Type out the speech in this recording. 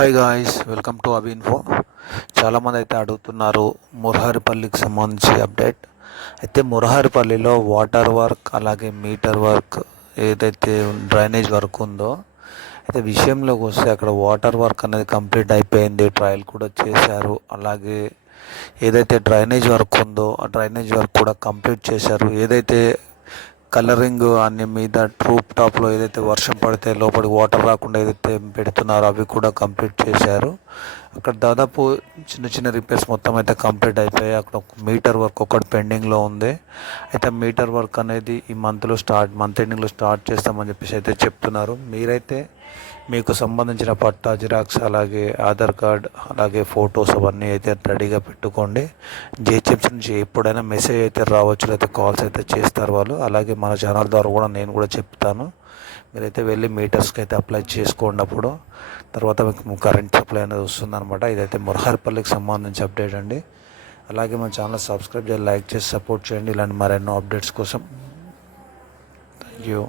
Hi guys welcome to అబిన్ఫో చాలామంది అయితే అడుగుతున్నారు మురహరిపల్లికి సంబంధించి అప్డేట్ అయితే మురహరిపల్లిలో వాటర్ వర్క్ అలాగే మీటర్ వర్క్ ఏదైతే డ్రైనేజ్ వర్క్ ఉందో అయితే విషయంలోకి వస్తే అక్కడ వాటర్ వర్క్ అనేది కంప్లీట్ అయిపోయింది. ట్రయల్ కూడా చేశారు. అలాగే ఏదైతే డ్రైనేజ్ వర్క్ ఉందో ఆ డ్రైనేజ్ వర్క్ కూడా కంప్లీట్ చేశారు. ఏదైతే కలరింగ్ అన్ని మీద ట్రూప్ టాప్లో ఏదైతే వర్షం పడితే లోపలికి వాటర్ రాకుండా ఏదైతే పెడుతున్నారో అవి కూడా కంప్లీట్ చేశారు. అక్కడ దాదాపు చిన్న చిన్న రిపేర్స్ మొత్తం అయితే కంప్లీట్ అయిపోయాయి. అక్కడ ఒక మీటర్ వర్క్ ఒకటి పెండింగ్లో ఉంది. అయితే మీటర్ వర్క్ అనేది ఈ మంత్లో స్టార్ట్ మంత్ ఎండింగ్లో స్టార్ట్ చేస్తామని చెప్పేసి అయితే చెప్తున్నారు. మీరైతే మీకు సంబంధించిన పట్టా జిరాక్స్ అలాగే ఆధార్ కార్డ్ అలాగే ఫొటోస్ అవన్నీ అయితే రెడీగా పెట్టుకోండి. జిహెచ్ఎంసీ నుంచి ఎప్పుడైనా మెసేజ్ అయితే రావచ్చు లేదా కాల్స్ అయితే చేస్తారు వాళ్ళు. అలాగే మన ఛానల్ ద్వారా కూడా నేను కూడా చెప్తాను. మీరైతే వెళ్ళి మీటర్స్కి అయితే అప్లై చేసుకోండి అప్పుడు. తర్వాత మీకు కరెంట్ సప్లై అనేది వస్తుందన్నమాట. ఇదైతే మురహారిపల్లికి సంబంధించి అప్డేట్ అండి. అలాగే మన ఛానల్ సబ్స్క్రైబ్ చేసి లైక్ చేసి సపోర్ట్ చేయండి. ఇలాంటి మరెన్నో అప్డేట్స్ కోసం. Thank you